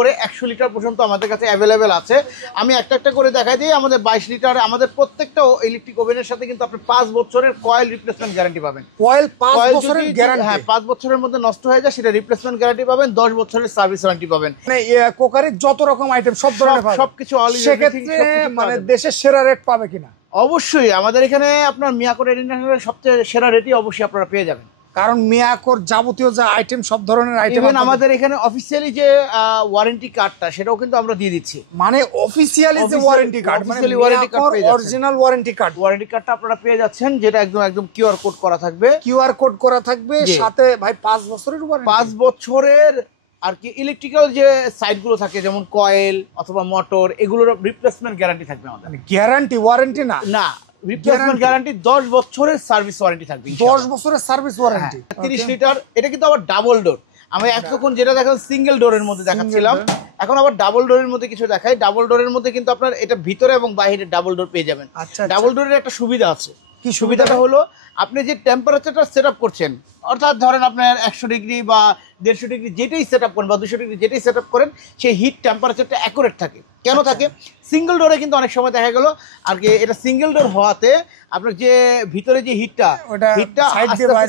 করে 100 লিটার পর্যন্ত আমাদের কাছে অ্যাভেলেবেল আছে। আমি একটা একটা করে দেখাই দিই। আমাদের 22 লিটার আমাদের প্রত্যেকটা ইলেকট্রিক ওভেনের সাথে কিন্তু আপনি 5 বছরের কয়েল রিপ্লেসমেন্ট গ্যারান্টি পাবেন। কয়েল 5 বছরের গ্যারান্টি? হ্যাঁ, 5 বছরের মধ্যে নষ্ট হয়ে যায় সেটা রিপ্লেসমেন্ট গ্যারান্টি পাবেন, 10 বছরের সার্ভিস ওয়ারেন্টি পাবেন। মানে কুকারের যত রকম আইটেম সব ধরনের পাবেন সবকিছু অল ইন। সেক্ষেত্রে মানে দেশের সেরা রেট পাবে কিনা? অবশ্যই আমাদের এখানে আপনার মিয়াকোর ইন্টারন্যাশনালের সবচেয়ে সেরা রেটই অবশ্যই আপনারা পেয়ে যাবেন। কারণ মিয়াকোর যাবতীয় যে আইটেম সব ধরনের আইটেম আমাদের এখানে অফিসিয়ালি যে ওয়ারেন্টি কার্ডটা সেটাও কিন্তু আমরা দিয়ে দিচ্ছি। মানে অফিসিয়ালি যে ওয়ারেন্টি কার্ড, মানে মিয়াকোর অরিজিনাল ওয়ারেন্টি কার্ডটা আপনারা পেয়ে যাচ্ছেন, যেটা একদম কিউআর কোড করা থাকবে। কিউআর কোড করা থাকবে সাথে ভাই 5 বছরের ওয়ারেন্টি। 5 বছরের আর কি ইলেকট্রিক্যাল যে সাইডগুলো থাকে যেমন কয়েল অথবা মোটর, এগুলোর রিপ্লেসমেন্ট গ্যারান্টি থাকবে আমাদের। গ্যারান্টি ওয়ারেন্টি না রিপ্লেসমেন্ট গ্যারান্টি 10 বছরের সার্ভিস ওয়ারেন্টি থাকবে। 10 বছরের সার্ভিস ওয়ারেন্টি। 30 লিটার, এটা কিন্তু আবার ডাবল ডোর। আমি এতক্ষণ যেটা দেখালাম সিঙ্গেল ডোরের মধ্যে দেখাচ্ছিলাম, এখন আবার ডাবল ডোরের মধ্যে কিছু দেখাই। ডাবল ডোরের মধ্যে কিন্তু আপনার এটা ভিতরে এবং বাইরে ডাবল ডোর পেয়ে যাবেন। ডাবল ডোরের একটা সুবিধা আছে। কি সুবিধাটা হলো, আপনি যে টেম্পারেচারটা সেট আপ করছেন, অর্থাৎ ধরেন আপনার 100 ডিগ্রি বা 150 ডিগ্রি যেটাই সেট আপ করেন বা 200 ডিগ্রি যেটাই সেট আপ করেন, সেই হিট টেম্পারেচারটা অ্যাকুরেট থাকে। কেন থাকে? সিঙ্গেল ডোরে কিন্তু অনেক সময় দেখা গেল আর কি এটা সিঙ্গেল ডোর হওয়াতে আপনার যে ভিতরে যে হিটটা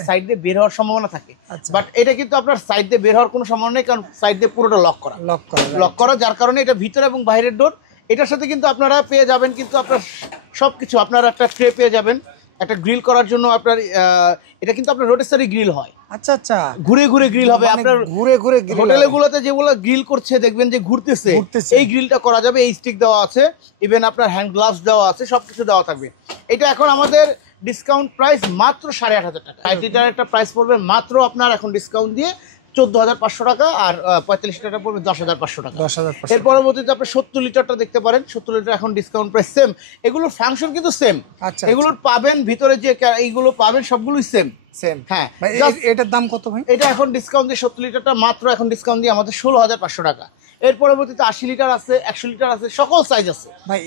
সাইড দিয়ে বের হওয়ার সম্ভাবনা থাকে। বাট এটা কিন্তু আপনার সাইড দিয়ে বের হওয়ার কোনো সম্ভাবনা নেই, কারণ সাইড দিয়ে পুরোটা লক করা, যার কারণে এটা ভিতরে এবং বাইরের ডোর। এটার সাথে কিন্তু আপনারা পেয়ে যাবেন কিন্তু আপনার সবকিছু, আপনারা একটা ট্রে পেয়ে যাবেন, একটা গ্রিল করার জন্য আপনার এটা কিন্তু আপনার রোটেশনারি গ্রিল হয়। আচ্ছা, ঘুরে ঘুরে গ্রিল হবে। আপনার ঘুরে হোটেলগুলোতে যেগুলো গ্রিল করছে দেখবেন যে ঘুরতেছে, এই গ্রিলটা করা যাবে। এই স্টিক দেওয়া আছে, ইভেন আপনার হ্যান্ড গ্লাভস দেওয়া আছে, সবকিছু দেওয়া থাকবে। এটা এখন আমাদের ডিসকাউন্ট প্রাইস মাত্র 8,500 টাকা। 60 লিটার একটা প্রাইস পড়বে মাত্র আপনার এখন ডিসকাউন্ট দিয়ে 14,500 টাকা, আর 45 লিটারটা পড়বে 10,500 টাকা। এর পরবর্তীতে আপনি 70 লিটারটা দেখতে পারেন। 70 লিটার এখন ডিসকাউন্ট প্রাইস সেম। এগুলোর ফাংশন কিন্তু সেম। এগুলোর পাবেন ভিতরে যে এইগুলো পাবেন সবগুলোই সেম। হ্যাঁ, এটার দাম কত ভাই? এটা এখন ডিসকাউন্ট দিয়ে 70 লিটারটা মাত্র এখন ডিসকাউন্ট দিয়ে আমাদের 16,500 টাকা। এর পরবর্তীতে 80 লিটার আছে, 100 লিটার আছে, সকল সাইজ আছে ভাই।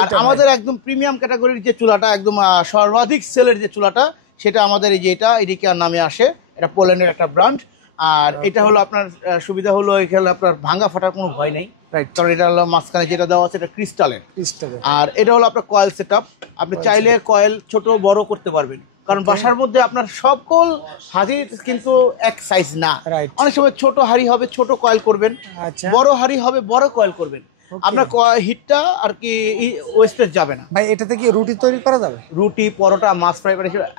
আর আমাদের একদম প্রিমিয়াম ক্যাটাগরির যে চুলাটা, একদম সর্বাধিক সেলের যে চুলাটা, সেটা আমাদের এই যে এটা এরিকার নামে আসে। এটা পোল্যান্ডের একটা ব্র্যান্ড। আর এটা হলো আপনার সুবিধা হলো এখানে আপনার ভাঙা ফাটার কোনো ভয় নেই, কারণ এটা হলো মাঝখানে যেটা দেওয়া আছে এটা ক্রিস্টালের। আর এটা হলো আপনার কয়েল সেট আপ। আপনি চাইলে কয়েল ছোট বড় করতে পারবেন, কারণ বাসার মধ্যে আপনার সকল হাঁড়ির কিন্তু এক সাইজ না। অনেক সময় ছোট হাঁড়ি হবে, ছোট কয়েল করবেন, বড় হাঁড়ি হবে, বড় কয়েল করবেন। আপনার হিটটা আর কি ওয়েস্টেজ যাবে না ভাই। এটাতে কি রুটি তৈরি করা যাবে? রুটি, পরোটা, মাছ ফ্রাই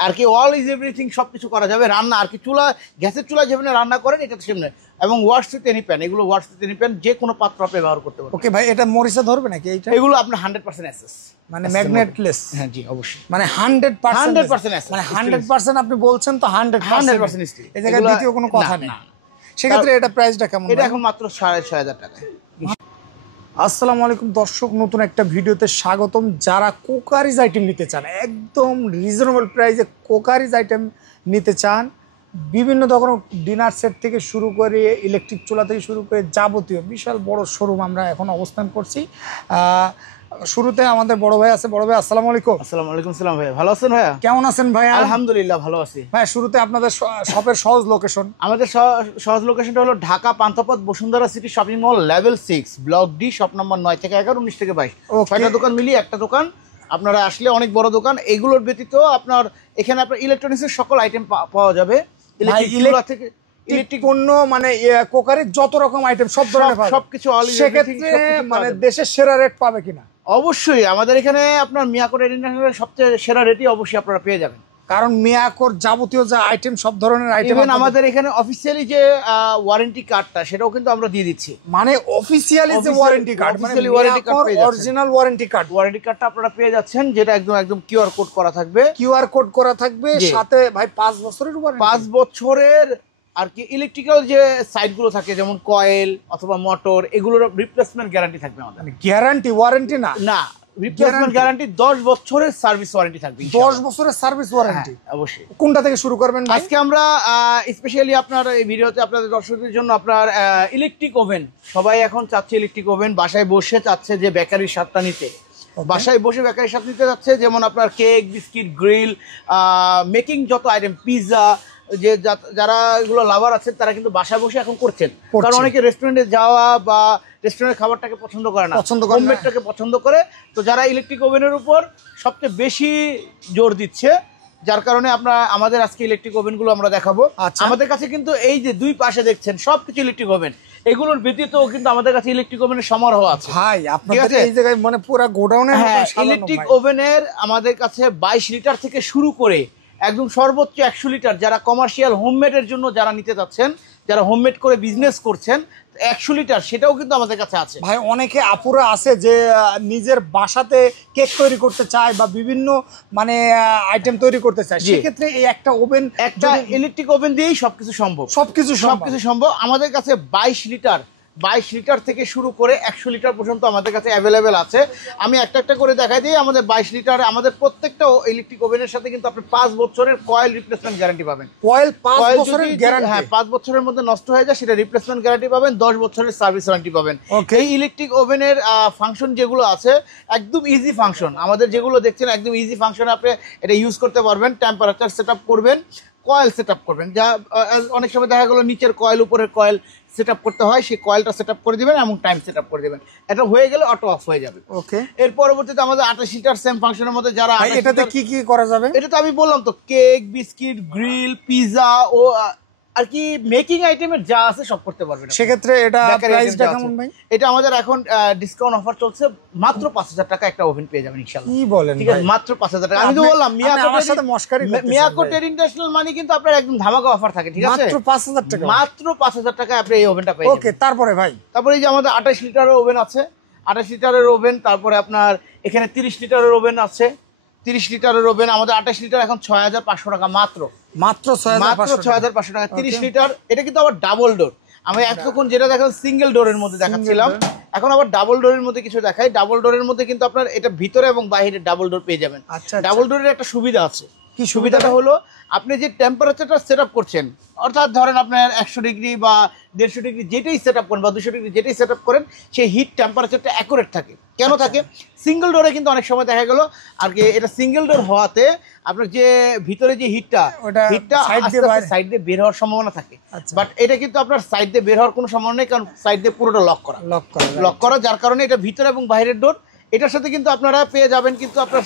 আর কি অল ইজ এভরিথিং সবকিছু করা যাবে। রান্না আর কি চুলা, গ্যাসের চুলা যেভাবে রান্না করেন এটা সেমনি। এবং ওয়াটস উইথ এনি প্যান, এগুলো ওয়াটস উইথ এনি প্যান যে কোনো পাত্র আপনি ব্যবহার করতে পারবেন। ওকে ভাই, এটা মরিচা ধরবে নাকি? এইটা এগুলো আপনার 100% অ্যাসেস, মানে ম্যাগনেটলেস। হ্যাঁ জি, অবশ্যই। মানে 100% অ্যাসেস, মানে 100% আপনি বলছেন তো 100% স্টিল। এই জায়গায় দ্বিতীয় কোনো কথা নেই। সেক্ষেত্রে এটা প্রাইসটা কেমন? এটা এখন মাত্র 6,500 টাকা। আসসালামু আলাইকুম দর্শক, নতুন একটা ভিডিওতে স্বাগতম। যারা কুকারিজ আইটেম নিতে চান, একদম রিজনেবল প্রাইসে কুকারিজ আইটেম নিতে চান, বিভিন্ন ধরনের ডিনার সেট থেকে শুরু করে ইলেকট্রিক চুলা থেকে শুরু করে যাবতীয় বিশাল বড় শোরুম আমরা এখন অবস্থান করছি। শুরুতে আমাদের বড় ভাই আছে। বড় ভাই আসসালামু আলাইকুম। আসসালামু আলাইকুম। সালাম ভাই, ভালো আছেন ভাইয়া? কেমন আছেন ভাই? আলহামদুলিল্লাহ ভালো আছি ভাই। শুরুতে আপনাদের শপের সহজ লোকেশন। আমাদের সহজ লোকেশনটা হলো Dhaka Panthapath Bashundhara city shopping mall level 6 block D, shop number 9 থেকে 11, 19 থেকে 22। 6টা দোকান মিলিয়ে একটা দোকান। আপনারা আসলে অনেক বড় দোকান। এইগুলোর ব্যতীত আপনার এখানে আপনার ইলেকট্রনিক্সের সকল আইটেম পাওয়া যাবে। ইলেকট্রিক পণ্য মানে কুকারের যত রকম আইটেম সব ধরনের সবকিছু অল ইন। সেক্ষেত্রে মানে দেশের সেরা রেট পাবে কিনা? অবশ্যই আমাদের এখানে আপনার মিয়াকোর ইন্টারন্যাশনালের সবচেয়ে সেরা রেটই অবশ্যই আপনারা পেয়ে যাবেন। কারণ মিয়াকোর যাবতীয় যে আইটেম সব ধরনের আইটেম আমাদের এখানে অফিসিয়ালি যে ওয়ারেন্টি কার্ডটা সেটাও কিন্তু আমরা দিয়ে দিচ্ছি। মানে অফিসিয়ালি যে ওয়ারেন্টি কার্ড, মানে অরিজিনাল ওয়ারেন্টি কার্ডটা আপনারা পেয়ে যাচ্ছেন, যেটা একদম কিউআর কোড করা থাকবে। সাথে ভাই 5 বছরের ওয়ারেন্টি। 5 বছরের আর কি ইলেকট্রিক্যাল যে সাইডগুলো থাকে যেমন কয়েল অথবা মোটর, এগুলোর রিপ্লেসমেন্ট গ্যারান্টি থাকবে আমাদের। গ্যারান্টি ওয়ারেন্টি না রিপ্লেসমেন্ট গ্যারান্টি 10 বছরের সার্ভিস ওয়ারেন্টি থাকবে। 10 বছরের সার্ভিস ওয়ারেন্টি অবশ্যই। কোনটা থেকে শুরু করবেন? আজকে আমরা স্পেশালি আপনার এই ভিডিওতে আপনাদের দর্শকদের জন্য আপনার ইলেকট্রিক ওভেন, সবাই এখন চাচ্ছে ইলেকট্রিক ওভেন, বাসায় বসে চাচ্ছে যে বেকারির স্বাদটা নিতে। বাসায় বসে বেকারির স্বাদ নিতে যাচ্ছে, যেমন আপনার কেক, বিস্কিট, গ্রিল, মেকিং যত আইটেম, পিৎজা, যে যারা এগুলো লাভার আছেন তারা কিন্তু বাসায় বসে এখন করছেন, কারণ অনেকে রেস্টুরেন্টে যাওয়া বা রেস্টুরেন্টের খাবারটাকে পছন্দ করে না, হোমমেডটাকে পছন্দ করে। তো যারা ইলেকট্রিক ওভেনের উপর সবচেয়ে বেশি জোর দিচ্ছে, যার কারণে আমাদের আজকে ইলেকট্রিক ওভেনগুলো আমরা দেখাবো। আমাদের কাছে কিন্তু এই যে দুই পাশে দেখছেন সবকিছু ইলেকট্রিক ওভেন, এগুলোর ব্যতীতও কিন্তু আমাদের কাছে ইলেকট্রিক ওভেনের সমারোহ আছে ভাই। আপনাদের এই জায়গায় মানে পুরো গোডাউনে ইলেকট্রিক ওভেনের আমাদের কাছে 22 লিটার থেকে শুরু করে একদম সর্বোচ্চ 100 লিটার, যারা কমার্শিয়াল হোমমেডের জন্য যারা নিতে যাচ্ছেন, যারা হোমমেড করে বিজনেস করছেন 100 লিটার, সেটাও কিন্তু আমাদের কাছে আছে ভাই। অনেকে আপুরা আছে যে নিজের বাসাতে কেক তৈরি করতে চায় বা বিভিন্ন মানে আইটেম তৈরি করতে চায়, সেক্ষেত্রে এই একটা ওভেন, একটা ইলেকট্রিক ওভেন দিয়েই সবকিছু সম্ভব। আমাদের কাছে 22 লিটার থেকে শুরু করে 100 লিটার পর্যন্ত আমাদের কাছে অ্যাভেলেবেল আছে। আমি একটা করে দেখাই দিই। আমাদের 22 লিটার আমাদের প্রত্যেকটা ইলেকট্রিক ওভেনের সাথে কিন্তু আপনি 5 বছরের কয়েল রিপ্লেসমেন্ট গ্যারান্টি পাবেন। কয়েল 5 বছরের গ্যারান্টি, হ্যাঁ 5 বছরের মধ্যে নষ্ট হয়ে যায় সেটা রিপ্লেসমেন্ট গ্যারান্টি পাবেন, 10 বছরের সার্ভিস ওয়ারেন্টি পাবেন। এই ইলেকট্রিক ওভেনের ফাংশন যেগুলো আছে একদম ইজি ফাংশন, আমাদের যেগুলো দেখছেন একদম ইজি ফাংশন, আপনি এটা ইউজ করতে পারবেন। টেম্পারেচার সেটআপ করবেন, কয়েল সেটআপ করবেন, যা অনেক সময় দেখা গেল নিচের কয়েল উপরের কয়েল সেটআপ করতে হয়, সেই কয়েলটা সেটআপ করে দিবেন এবং টাইম সেটআপ করে দিবেন, এটা হয়ে গেলে অটো অফ হয়ে যাবে। ওকে। এর পরবর্তীতে আমাদের 28 লিটার সেম ফাংশনের মধ্যে যারা এটাতে কি কি করা যাবে, এটা তো আমি বললাম তো, কেক, বিস্কিট, গ্রিল, পিৎজা ও আর কি মেকিং আইটেমের যা আছে সব করতে পারবেন। সেক্ষেত্রে এটা প্রাইসটা কেমন ভাই? এটা আমাদের এখন ডিসকাউন্ট অফার চলছে, মাত্র 5000 টাকা একটা ওভেন পেয়ে যাবেন ইনশাআল্লাহ। কি বলেন? ঠিক আছে, মাত্র 5000 টাকা। আমি তো বললাম মিয়াকো ট্রেড ইন্টারন্যাশনাল মানে কিন্তু আপনার একদম ধামাকা অফার থাকে, ঠিক আছে? মাত্র 5000 টাকা, মাত্র 5000 টাকায় আপনি এই ওভেনটা পেয়ে যাবেন। ওকে। তারপরে ভাই, তারপরে এই যে আমাদের 28 লিটারের ওভেন আছে, 28 লিটারের ওভেন, তারপরে আপনার এখানে 30 লিটারের ওভেন আছে। 30 লিটারের ওভেন আমাদের 28 লিটার এখন 6500 টাকা, মাত্র 6500 টাকা 30 লিটার। এটা কিন্তু আবার ডাবল ডোর। আমি এতক্ষণ যেটা দেখালাম সিঙ্গেল ডোরের মধ্যে দেখাচ্ছিলাম, এখন আবার ডাবল ডোরের মধ্যে কিছু দেখাই। ডাবল ডোরের মধ্যে কিন্তু আপনার এটা ভিতরে এবং বাইরে ডাবল ডোর পেয়ে যাবেন। ডাবল ডোরের একটা সুবিধা আছে, কি সুবিধাটা হলো আপনি যে টেম্পারেচারটা সেট আপ করছেন, অর্থাৎ ধরেন আপনার 100 ডিগ্রি বা 150 ডিগ্রি যেটাই সেট আপ করেন বা 200 ডিগ্রি যেটাই সেট আপ করেন, সেই হিট টেম্পারেচারটা অ্যাকুরেট থাকে। কেন থাকে? সিঙ্গেল ডোরে কিন্তু অনেক সময় দেখা গেল আর কি, এটা সিঙ্গেল ডোর হওয়াতে আপনার যে ভিতরে যে হিটটা সাইড দিয়ে বের হওয়ার সম্ভাবনা থাকে, বাট এটা কিন্তু আপনার সাইড দিয়ে বের হওয়ার কোনো সম্ভাবনা নেই, কারণ সাইড দিয়ে পুরোটা লক করা, যার কারণে এটা ভিতরে এবং বাইরের ডোর। এটার সাথে কিন্তু আপনারা পেয়ে যাবেন কিন্তু আপনার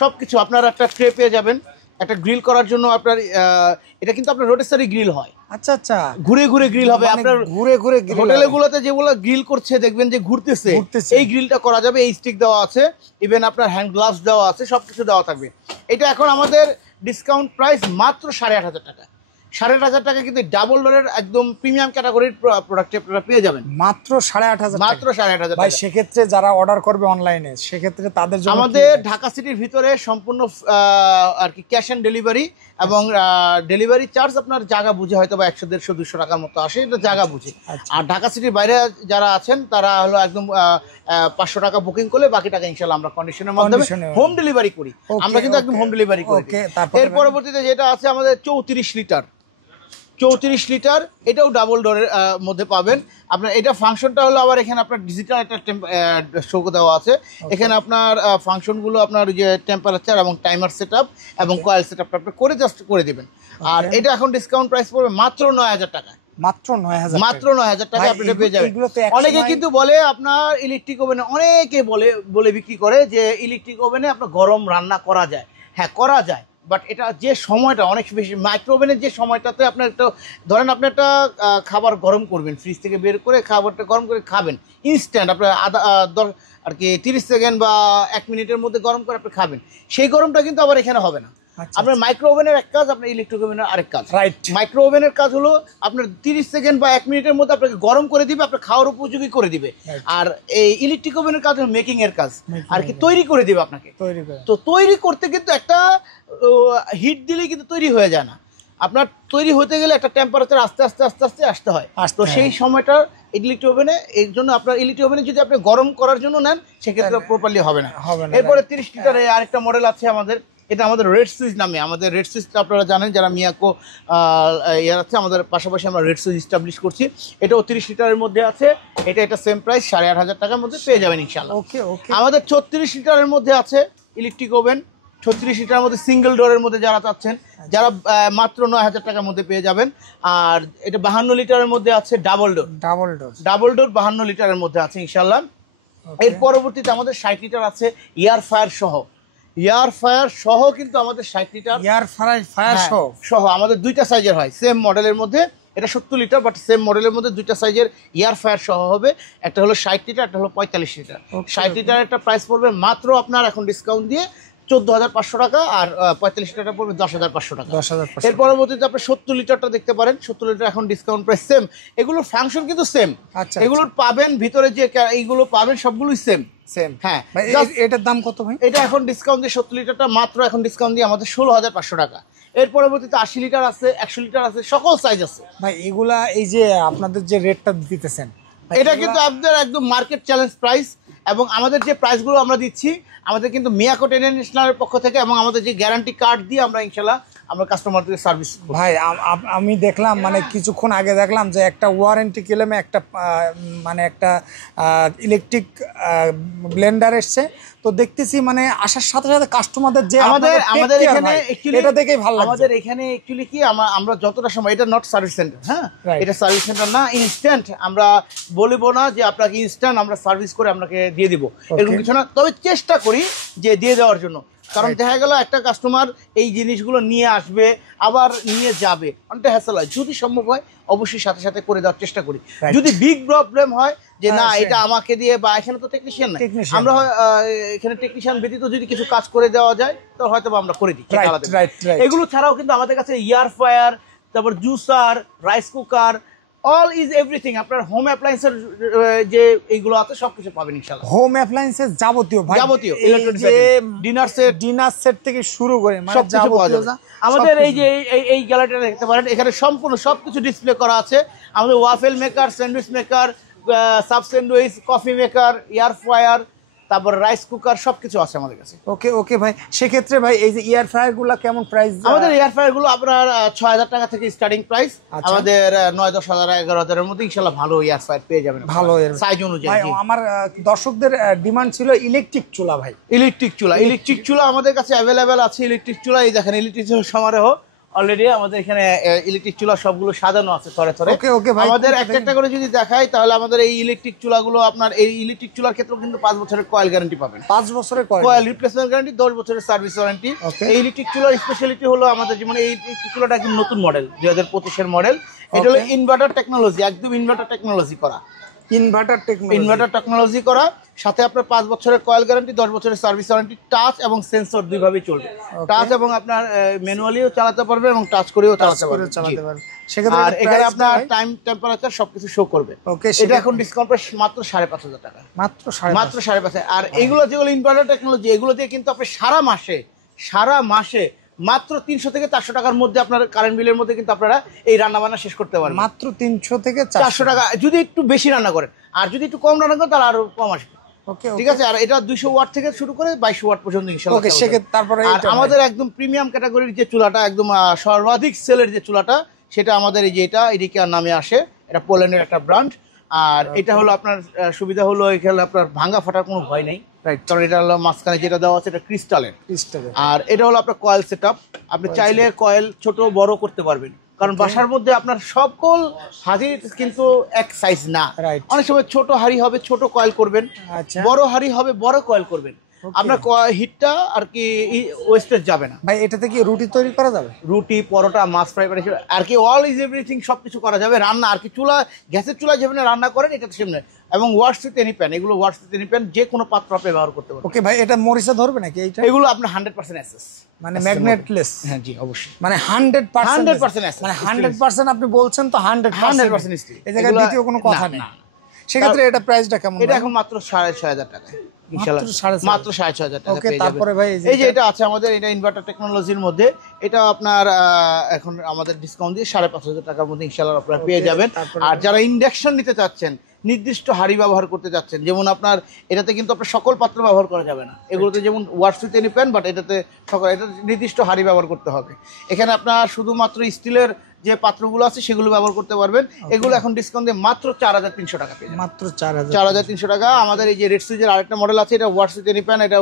সবকিছু, আপনারা একটা ট্রে পেয়ে যাবেন, একটা গ্রিল করার জন্য আপনার এটা কিন্তু আপনার রোটেসারি গ্রিল হয়। আচ্ছা, ঘুরে ঘুরে গ্রিল হবে। আপনার ঘুরে হোটেলগুলোতে যেগুলো গ্রিল করছে দেখবেন যে ঘুরতেছে, এই গ্রিলটা করা যাবে। এই স্টিক দেওয়া আছে, ইভেন আপনার হ্যান্ড গ্লাভস দেওয়া আছে, সবকিছু দেওয়া থাকবে। এটা এখন আমাদের ডিসকাউন্ট প্রাইস মাত্র 8500 টাকা। 8500 টাকা কিন্তু ডাবল ডোরের একদম প্রিমিয়াম ক্যাটাগরির প্রোডাক্ট আপনারা পেয়ে যাবেন মাত্র 8500, মাত্র 8500 ভাই। সেক্ষেত্রে যারা অর্ডার করবে অনলাইনে, সেক্ষেত্রে তাদের জন্য আমাদের ঢাকা সিটির ভিতরে সম্পূর্ণ আর কি ক্যাশ অন ডেলিভারি, এবং ডেলিভারি চার্জ আপনার জায়গা বুঝে হয়তো বা 100, 150, 200 টাকার মতো আসে, এটা জায়গা বুঝে। আর ঢাকা সিটির বাইরে যারা আছেন তারা হলো একদম 500 টাকা বুকিং করলে বাকি টাকা ইনশাআল্লাহ আমরা কন্ডিশনের মাধ্যমে হোম ডেলিভারি করি। আমরা কিন্তু একদম হোম ডেলিভারি করি। এর পরবর্তীতে যেটা আছে আমাদের 34 লিটার, এটাও ডাবল ডোরের মধ্যে পাবেন আপনার। এটা ফাংশনটা হলো আবার এখানে আপনার ডিজিটাল একটা শো দেওয়া আছে। এখানে আপনার ফাংশনগুলো আপনার যে টেম্পারেচার এবং টাইমার সেটআপ এবং কয়েল সেটআপটা আপনি করে জাস্ট করে দিবেন। আর এটা এখন ডিসকাউন্ট প্রাইস পড়বে মাত্র 9000 টাকা, মাত্র 9000 টাকা আপনি পেয়ে যাবেন। অনেকে কিন্তু বলে আপনার ইলেকট্রিক ওভেনে, অনেকে বলে বিক্রি করে যে ইলেকট্রিক ওভেনে আপনার গরম রান্না করা যায়। হ্যাঁ, করা যায়, বাট এটা যে সময়টা অনেক বেশি, মাইক্রো ওভেনের যে সময়টাতে আপনার একটা ধরেন আপনি একটা খাবার গরম করবেন, ফ্রিজ থেকে বের করে খাবারটা গরম করে খাবেন ইনস্ট্যান্ট, আপনার আর কি 30 সেকেন্ড বা 1 মিনিটের মধ্যে গরম করে আপনি খাবেন, সেই গরমটা কিন্তু আবার এখানে হবে না। আপনার মাইক্রো ওভেনের এক কাজ, আপনার ইলেকট্রিক ওভেনের আরেক কাজ। মাইক্রো ওভেনের কাজ হলো আপনার 30 সেকেন্ড বা 1 মিনিটের মধ্যে আপনাকে গরম করে দিবে, আপনার খাওয়ার উপযোগী করে দিবে। আর এই ইলেকট্রিক ওভেনের কাজ হলো মেকিং এর কাজ, আর কি তৈরি করে দিবে আপনাকে। তো তৈরি করতে কিন্তু একটা হিট দিলেই কিন্তু তৈরি হয়ে যায় না, আপনার তৈরি হতে গেলে একটা টেম্পারেচার আস্তে আস্তে আসতে হয়। তো সেই সময়টা ইলেকট্রিক ওভেনে, এর জন্য আপনার ইলেকট্রিক ওভেনে যদি আপনি গরম করার জন্য নেন সেক্ষেত্রে প্রপারলি হবে না। এরপরে 30 লিটারে আরেকটা মডেল আছে আমাদের, এটা আমাদের রেড সুইচ নামে। আমাদের রেড সুইচটা আপনারা জানেন যারা মিয়াকো ইয়ার আছে, আমাদের পাশাপাশি আমরা রেড সুইচ এস্টাবলিশ করছি। এটাও 30 লিটারের মধ্যে আছে। এটা সেম প্রাইস 8500 টাকার মধ্যে পেয়ে যাবেন ইনশাআল্লাহ। আমাদের 34 লিটারের মধ্যে আছে ইলেকট্রিক ওভেন, 36 লিটারের মধ্যে সিঙ্গেল ডোরের মধ্যে যারা চাচ্ছেন, যারা মাত্র 9000 টাকার মধ্যে পেয়ে যাবেন। আর এটা 52 লিটারের মধ্যে আছে ডাবল ডোর। ডাবল ডোর 52 লিটারের মধ্যে আছে ইনশাআল্লাহ। এর পরবর্তীতে আমাদের 60 লিটার আছে এয়ার ফায়ার সহ। এয়ার ফায়ার সহ কিন্তু আমাদের 60 লিটার এয়ার ফায়ার সহ আমাদের দুইটা সাইজের হয় সেম মডেলের মধ্যে। এটা 70 লিটার, বাট সেম মডেলের মধ্যে দুইটা সাইজের এয়ার ফায়ার সহ হবে। একটা হলো 60 লিটার, একটা হলো 45 লিটার। 60 লিটার একটা প্রাইস পড়বে মাত্র আপনার এখন ডিসকাউন্ট দিয়ে 14,500 টাকা, আর 45 লিটারটা পড়বে 10,500 টাকা। এর পরবর্তীতে আপনি 70 লিটারটা দেখতে পারেন। 70 লিটার এখন ডিসকাউন্ট প্রাইস সেম। এগুলোর ফাংশন কিন্তু সেম। এগুলোর পাবেন ভিতরে যে এইগুলো পাবেন সবগুলোই সেম। হ্যাঁ, এটার দাম কত ভাই? এটা এখন ডিসকাউন্ট দিয়ে 70 লিটারটা মাত্র এখন ডিসকাউন্ট দিয়ে আমাদের 16,500 টাকা। এর পরবর্তীতে 80 লিটার আছে, 100 লিটার আছে, সকল সাইজ আছে ভাই। এগুলা এই যে আপনাদের যে রেটটা দিতেছেন, এটা কিন্তু আপনাদের একদম মার্কেট চ্যালেঞ্জ প্রাইস। এবং আমাদের যে প্রাইসগুলো আমরা দিচ্ছি আমাদের কিন্তু মিয়াকো ইন্টারন্যাশনালের পক্ষ থেকে, এবং আমাদের যে গ্যারান্টি কার্ড দিয়ে আমরা ইনশাল্লাহ আমরা কাস্টমারদের সার্ভিস। ভাই আমি দেখলাম মানে কিছুক্ষণ আগে দেখলাম যে একটা ওয়ারেন্টি ক্লেমে একটা মানে একটা ইলেকট্রিক ব্লেন্ডার এসছে। তো দেখতেছি মানে আসার সাথে সাথে কাস্টমারদের যে আমাদের এখানে এটা দেখেই ভালো লাগে। আমাদের এখানে অ্যাকচুয়ালি কি আমরা যতটা সময়, এটা নট সার্ভিস সেন্টার, হ্যাঁ এটা সার্ভিস সেন্টার না, ইনস্ট্যান্ট আমরা বলবো না যে আপনাকে ইনস্ট্যান্ট আমরা সার্ভিস করে আপনাকে দিয়ে দিব, এরকম কিছু না। তবে চেষ্টা করি যে দিয়ে দেওয়ার জন্য, কারণ দেখা গেল একটা কাস্টমার এই জিনিসগুলো নিয়ে আসবে আবার নিয়ে যাবে, অনেকটা হ্যাসেল হয়। যদি সম্ভব হয় অবশ্যই সাথে সাথে করে দেওয়ার চেষ্টা করি। যদি বিগ প্রবলেম হয় যে না এটা আমাকে দিয়ে, বা এখানে তো টেকনিশিয়ান নাই, আমরা এখানে টেকনিশিয়ান ব্যতীত যদি কিছু কাজ করে দেওয়া যায় তো হয়তো আমরা করে দিই। এগুলো ছাড়াও কিন্তু আমাদের কাছে এয়ার ফায়ার, তারপর juicer, rice cooker, all is everything, আপনার হোম অ্যাপ্লায়েন্সের যে এইগুলো আছে সবকিছু পাবেন ইনশাআল্লাহ। হোম অ্যাপ্লায়েন্সের যাবতীয় ভাই, যাবতীয় ইলেকট্রনিক্স, ডিনার সেট থেকে শুরু করে সব কিছু পাওয়া যাবে আমাদের। এই যে এই গ্যালারিটা দেখতে পারেন, এখানে সম্পূর্ণ সবকিছু ডিসপ্লে করা আছে। আমাদের waffle maker, sandwich maker, sub sandwich, coffee maker, air fryer, তারপর রাইস কুকার, সবকিছু আছে আমাদের কাছে। ওকে ভাই, সেক্ষেত্রে ভাই এই যে এয়ার ফ্রায়ার গুলা কেমন প্রাইস? আমাদের এয়ার ফ্রায়ার গুলো আপনার 6,000 টাকা থেকে স্টার্টিং প্রাইস। আমাদের 9-10 হাজার 11,000-এর মধ্যে ইনশাআল্লাহ ভালো এয়ার ফ্রায়ার পেয়ে যাবেন, ভালো সাইজ অনুযায়ী। আমার দর্শকদের ডিমান্ড ছিল ইলেকট্রিক চুলা ভাই। ইলেকট্রিক চুলা আমাদের কাছে অ্যাভেলেবেল আছে। ইলেকট্রিক চুলা এই দেখেন, ইলেকট্রিক সমারোহ অলরেডি আমাদের এখানে ইলেকট্রিক চুলা সবগুলো সাজানো আছে থরে থরে। আমাদের একটা একটা করে যদি দেখাই তাহলে আমাদের এই ইলেকট্রিক চুলাগুলো, আপনার এই ইলেকট্রিক চুলার ক্ষেত্রে কিন্তু 5 বছরের কয়েল গ্যারান্টি পাবেন। 5 বছরের কয়েল রিপ্লেসমেন্ট গ্যারান্টি, 10 বছরের সার্ভিস ওয়ারেন্টি। এই ইলেকট্রিক চুলার স্পেশালিটি হলো আমাদের যেমন এই ইলেকট্রিক চুলাটা একদম নতুন মডেল, 2025-এর মডেল। এটা হলো ইনভার্টার টেকনোলজি, একদম ইনভার্টার টেকনোলজি করা। ইনভার্টার টেকনোলজি করা, সাথে আপনার 5 বছরের কয়েল গ্যারান্টি, 10 বছরের সার্ভিস ওয়ারেন্টি। টাচ এবং সেন্সর দুইভাবেই চলবে। টাচ এবং আপনার ম্যানুয়ালিও চালাতে পারবে এবং টাচ করেও চালাতে পারবে। আর এখানে আপনার টাইম, টেম্পারেচার সবকিছু শো করবে। এটা এখন ডিসকাউন্ট প্রাইস মাত্র 5,500 টাকা, মাত্র 5,500। আর এইগুলো যেগুলো ইনভার্টার টেকনোলজি, এগুলো দিয়ে কিন্তু আপনি সারা মাসে মাত্র 300 থেকে 400 টাকার মধ্যে আপনার কারেন্ট বিলের মধ্যে কিন্তু আপনারা এই রান্না বান্না শেষ করতে পারবেন। মাত্র 300 থেকে 400 টাকা যদি একটু বেশি রান্না করেন, আর যদি একটু কম রান্না করেন তাহলে আরো কম আসবে। ঠিক আছে। আর এটা 200 ওয়াট থেকে শুরু করে 2200 ওয়াট পর্যন্ত ইনশাআল্লাহ। তারপরে আমাদের একদম প্রিমিয়াম ক্যাটাগরির যে চুলাটা, একদম সর্বাধিক সেলের যে চুলাটা, সেটা আমাদের এই যে এটা এরিকা নামে আসে। এটা পোল্যান্ডের একটা ব্র্যান্ড। আর এটা হলো আপনার সুবিধা হলো এখানে আপনার ভাঙা ফাটার কোনো ভয় নেই, কারণ এটা হলো মাঝখানে যেটা দেওয়া আছে এটা ক্রিস্টালের। আর এটা হলো আপনার কয়েল সেটআপ, আপনি চাইলে কয়েল ছোট বড় করতে পারবেন, কারণ বাসার মধ্যে আপনার সকল হাঁড়ি কিন্তু এক সাইজ না। অনেক সময় ছোট হাঁড়ি হবে ছোট কয়েল করবেন, বড় হাঁড়ি হবে বড় কয়েল করবেন, আপনার হিটটা আর কি ওয়েস্টেজ যাবে না। ভাই এটাতে কি রুটি তৈরি করা যাবে? রুটি, পরোটা, মাছ ফ্রাই আর কি অল ইজ এভরিথিং সবকিছু করা যাবে। রান্না আর কি চুলা, গ্যাসের চুলা যেভাবে রান্না করেন এটা সেমনি। এবং ওয়াশ উইথ এনি প্যান, এগুলো ওয়াশ উইথ এনি প্যান, যে কোনো পাত্র আপনি ব্যবহার করতে পারবেন। ওকে ভাই, এটা মরিচা ধরবে নাকি? এগুলো আপনার 100% অ্যাসেস, মানে ম্যাগনেটলেস। হ্যাঁ জি অবশ্যই, মানে 100% মানে 100% আপনি বলছেন তো 100% স্টিল। এই জায়গায় দ্বিতীয় কোনো কথা নেই। সেক্ষেত্রে এটা প্রাইসটা কেমন? এটা এখন মাত্র 6,500 টাকা ইনশাআল্লাহ, মাত্র 6,500 টাকা পেয়ে যাবেন। তারপরে ভাই এই যে এটা আছে আমাদের, এটা ইনভার্টার টেকনোলজির মধ্যে, এটা আপনার এখন আমাদের ডিসকাউন্ট দিয়ে 5,500 টাকার মধ্যে ইনশাআল্লাহ আপনারা পেয়ে যাবেন। আর যারা ইন্ডাকশন নিতে চাচ্ছেন, নির্দিষ্ট হাঁড়ি ব্যবহার করতে যাচ্ছেন, যেমন আপনার এটাতে কিন্তু আপনার সকল পাত্র ব্যবহার করা যাবে না, এগুলোতে যেমন works with any pan, but এটাতে সকল এটা নির্দিষ্ট হাঁড়ি ব্যবহার করতে হবে। এখানে আপনার শুধুমাত্র স্টিলের যে পাত্রগুলো আছে সেগুলো ব্যবহার করতে পারবেন। এগুলো এখন ডিসকাউন্ট দিয়ে মাত্র 4300 টাকা পেয়ে যাবেন। মাত্র 4300 টাকা। আমাদের এই যে রেড সুইচের আরেকটা মডেল আছে, এটা ওয়ার্কস উইথ এনি প্যান, এটা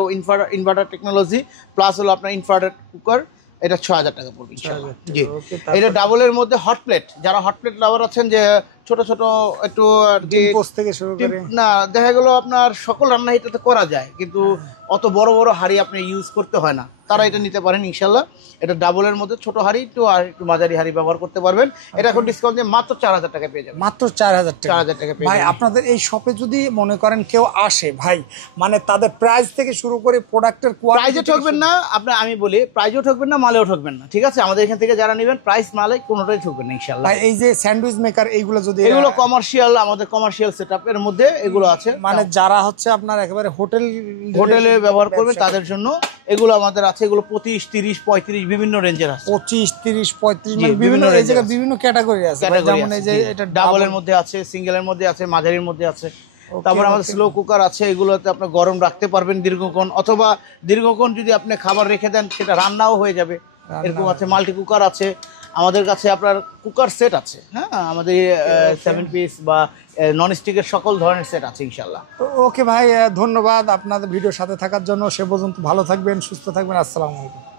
ইনভার্টার টেকনোলজি প্লাস হলো আপনার ইনভার্টার কুকার, এটা 6000 টাকা পড়বে ইনশাআল্লাহ। জি, এটা ডাবলের মধ্যে হট প্লেট, যারা হট প্লেট লাভার আছেন, যে ছোট ছোট একটু পোস্ট থেকে শুরু করে না দেখা গেল আপনার সকল রান্না এটাতে করা যায়, কিন্তু অত বড় বড় হাঁড়ি আপনি ইউজ করতে হয় না, তারা এটা নিতে পারেন ইনশাআল্লাহ। এটা ডাবলের মধ্যে ছোট হাঁড়ি আর একটু মাঝারি হাঁড়ি ব্যবহার করতে পারবেন। এটা এখন ডিসকাউন্ট দিয়ে মাত্র 4000 টাকা পেয়ে যাবেন। মাত্র 4000 টাকা। 4000 টাকা পেয়ে ভাই যাবেন। আপনাদের এই শপে যদি মনে করেন কেউ আসে ভাই, মানে তাদের প্রাইস থেকে শুরু করে প্রোডাক্টের প্রাইজে ঠকবেন না, আপনার আমি বলি প্রাইজেও ঠকবেন না, মালেও ঠকবেন না, ঠিক আছে? আমাদের এখান থেকে যারা নেবেন প্রাইস মালে কোনোটাই ঠকবেন না ইনশাআল্লাহ। ভাই এই যে স্যান্ডউইচ মেকার এইগুলো যদি এগুলো কমার্শিয়াল, আমাদের কমার্শিয়াল সেটআপের মধ্যে এগুলো আছে, মানে যারা হচ্ছে আপনার একেবারে হোটেলে ব্যবহার করবেন তাদের জন্য এগুলো আমাদের আছে। এগুলো 25, 30, 35 বিভিন্ন রেঞ্জের আছে। 25, 30, 35 মানে বিভিন্ন এই জায়গায় বিভিন্ন ক্যাটাগরি আছে। যেমন এই যে এটা ডাবলের মধ্যে আছে, সিঙ্গেলের মধ্যে আছে, মাঝারির মধ্যে আছে। তারপর আমাদের স্লো কুকার আছে, এগুলোতে আপনি গরম রাখতে পারবেন দীর্ঘক্ষণ, অথবা দীর্ঘক্ষণ যদি আপনি খাবার রেখে দেন সেটা রান্নাও হয়ে যাবে, এরকম আছে। মাল্টি কুকার আছে আমাদের কাছে, আপনার কুকার সেট আছে, হ্যাঁ আমাদের 7 পিস বা নন স্টিকের সকল ধরনের সেট আছে ইনশাআল্লাহ। ওকে ভাই, ধন্যবাদ আপনাদের ভিডিওর সাথে থাকার জন্য। সে পর্যন্ত ভালো থাকবেন, সুস্থ থাকবেন। আসসালামু আলাইকুম।